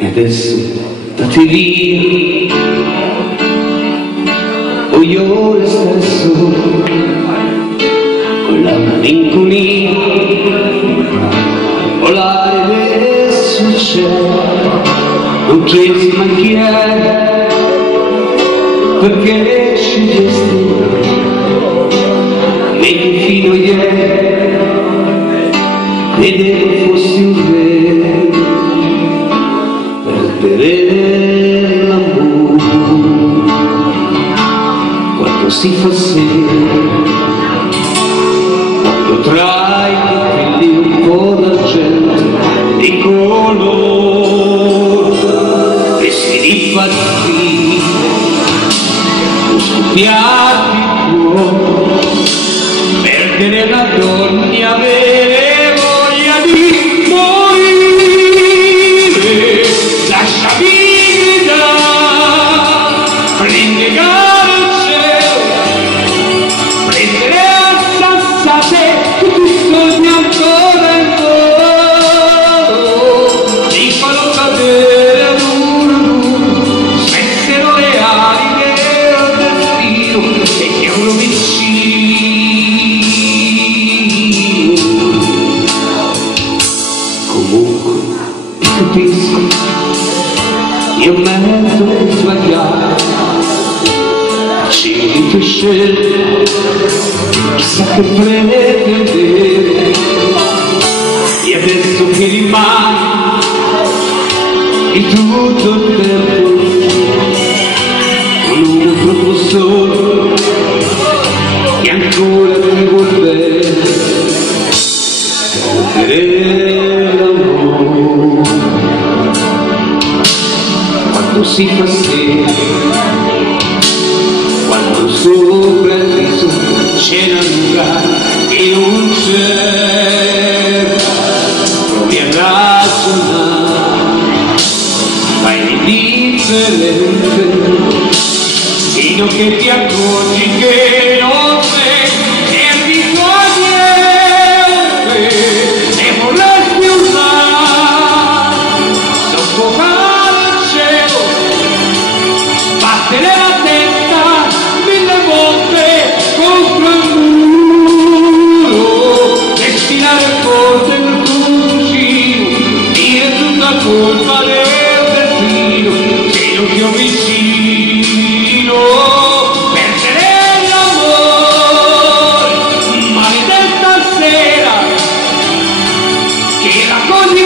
E adesso date via, voglio restare solo con la malinconia, volare sul cielo, non chiedi mai chi è, perché scegliesti me fino a ieri, vedevo fossi un re, perdere l'amore quando si fa sera, quando tra i capelli un po' d'argento di colore, vestiti di fatica, non scoppiarti tuo, perdere la donna, avere voglia di morire, lasciami gridare, rinnegare il cielo, prendere a sassate tutti i sogni ancora in volo, di farlo cadere ad uno ad uno, smessero le ali del destino e che uno vicino. Comunque ti capisco, io mezzo sbagliato, ci tue scelte, chissà che pretendere, e adesso che rimane di tutto il tempo, un uomo troppo solo che ancora ti vuol bene, perdere l'amore quando si fa sera, quando sopra il viso c'è una nuvola che non c'è, provi a ragionare, fai l'indifferente fino che ti accorgi che non sei servito a niente e vorresti usare, soffocare il cielo, battere la testa 1000 volte contro il muro, destinare forse il tuo fucile, dire tutta colpa del destino che non ti ho vicino, perdere l'amore, maledetta sera che era così